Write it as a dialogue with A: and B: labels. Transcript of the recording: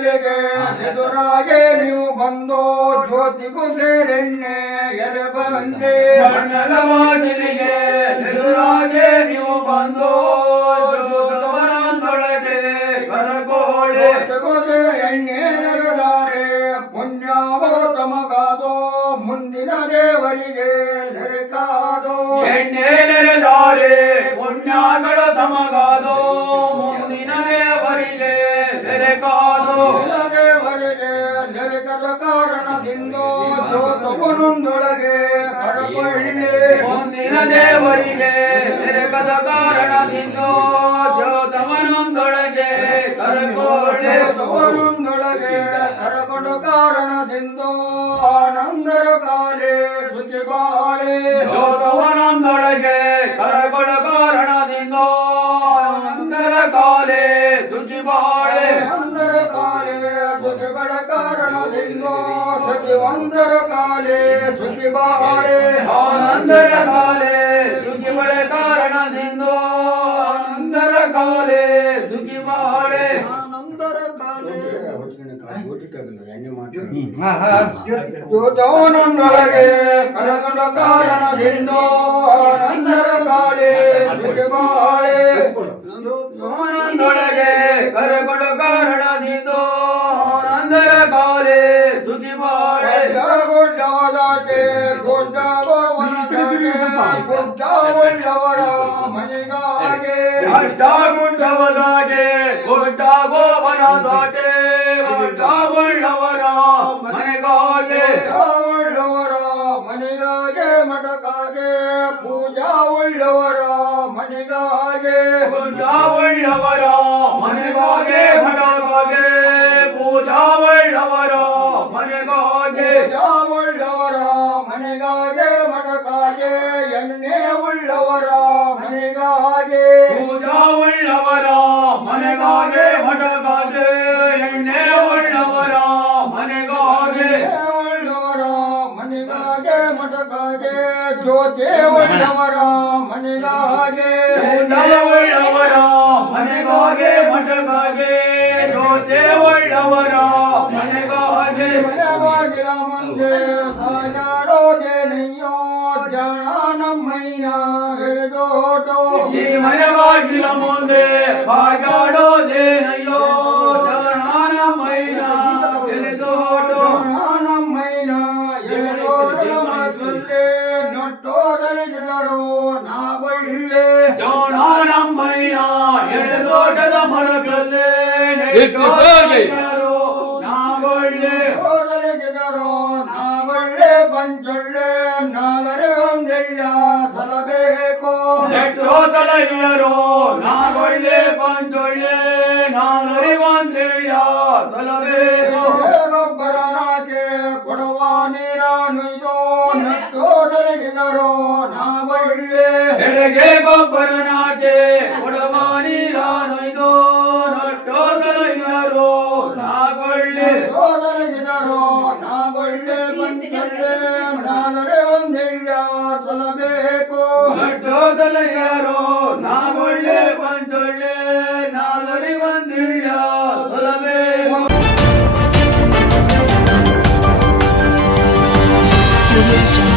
A: ಬಾಗಲಿಗೆ ಎದುರಾಗೆ ನೀವು ಬಂದು ಜ್ಯೋತಿಗೂ ಸೇರೆಣ್ಣೆ ಎಲೆ ಬಂದೆ
B: ಬಣ್ಣದ ಬಾಗಿಲಿಗೆ ಎದುರಾಗೆ ನೀವು ಬಂದು ಜ್ಯೋತಿವನದೊಳಗೆ ಕರಗೋಳೆ
A: ಜ್ಯೋತಿಗೂ ಸೇ ಎಣ್ಣೆ ನೆರೆದಾರೆ ಪುಣ್ಯಾವ ತಮಗಾದೋ ಮುಂದಿನ ದೇವರಿಗೆ ನೆರೆಕಾದೋ.
B: ಎಣ್ಣೆ ನೆರೆದಾರೆ ಪುಣ್ಯಗಳ ತಮಗಾದೋ ನೆರೆಕದ
A: ಕಾರಣದಿಂದ ಜ್ಯೋತವನೊಂದೊಳಗೆ ಕರಕೊಳ್ಳಿ
B: ಮುಂದಿನ ದೇವರಿಗೆ ನೆರೆಕದ ಕಾರಣದಿಂದ ಜ್ಯೋತವನೊಂದೊಳಗೆ ಕರಗೋಳೆ
A: ಜ್ಯೋತವನೊಂದೊಳಗೆ ಕಾರಣದಿಂದ ಸಚಿವಂದರ ಕಾಲೇ ಸುಖಿ ಬಾಳೆ.
B: ಆನಂದರ ಕಾಲೇ ಶುಚಿ ಬಳೆ ಕಾರಣದಿಂದ ಆನಂದರ ಕಾಲೇ ಸುಖಿ ಬಾಳೆ.
A: ಆನಂದರ ಕಾಲೇ. ಜ್ಯೋತವನೊಂದೊಳಗೆ ಕರಕೊಂಡ ಕಾರಣದಿಂದ ಆನಂದರ ಕಾಲೇ ಶುಚಿ ಬಾಳೆ.
B: ಆನಂದೊಳಗೆ ಕಾರಣ ಕಾರಣದಿಂದ
A: ಗುಡ್ಡವದಾಟೆ ಗುಡ್ಡವನ ಗುಡ್ಡವಳ್ಳವರ ಮನೆಗಾಗೆ
B: ಅಡ್ಡ ಗುಡ್ಡವದಾಗೆ ಗುಡ್ಡ ಗೋವನ ದಾಟೆ ಅಡ್ಡ ಉಳ್ಳವರ ಮನೆಗಾಗೆ
A: ಉಳ್ಳವರ ಮನೆಗಾಗೆ ಮಠಕಾಗೆ ಪೂಜಾ ಉಳ್ಳವರ ಮನೆಗಾಗೆ
B: ಗುಡ್ಡ ಉಳ್ಳವರ ಮನೆಗಾಗೆ
A: ಜ್ಯೋತಿ ಉಳ್ಳವರ ಮನೆಗಾಗೆ
B: ಉಳ್ಳವರ ಮನೆಗಾಗೆ ಮಠಗಾಗೆ ಜ್ಯೋತಿ ಉಳ್ಳವರ ಮನೆಗಾಗೆ
A: ಮನೆವಾಗಿರ ಮುಂದೆ ಬಾಜಾಡೋದೇನಯ್ಯೋ ಜನ ನಮ್ಮೈನ ಹಿಡಿದೋಟೋ
B: ಈ ಮನೆ ಬಾಗಿಲ ಮುಂದೆ ಬಾಗಾಡೋದೇನಯ್ಯೋ ಜನಾನ ಮರಗಳಲ್ಲೇ ನೆಟ್ಟೋಗಿದ್ದರು ನಾಗೊಳ್ಳೆ
A: ಓದಲಿದರು ನಾವಳ್ಳೆ. ಪಂಚೊಳ್ಳೆ ನಾಗರೆ ಒಂದಿಲ್ಲ ಸಲಬೇಕು.
B: ನೆಟ್ಟೋತಲಯ್ಯರು ಬಂಜೊಳ್ಳೆ ಪಂಚೊಳ್ಳೆ ಒಂದೆಲ್ಲ ಸಲಬೇಕು.
A: ಗೊಬ್ಬರನಾಕೆ ಕೊಡುವ ನೀರ ನುಯ್ದು ನಟ್ಟೋದಲಿದರು ನಾವೊಳ್ಳೆ.
B: ಎಡೆಗೆ ಗೊಬ್ಬರನಾಗೆ ಕಂಡ್ರೆ ನಾನರೆ ಒಂದೆಯ್ಯ ತೊಲಬೇಕು
A: ಮಟ್ಟೋದಲ ಯಾರೋ ನಾವೊಳ್ಳೆ ಬಂದೊಳ್ಳೆ ನಾನರಿ ಒಂದೆಯ್ಯ ತೊಲಬೇಕು
B: Thank you.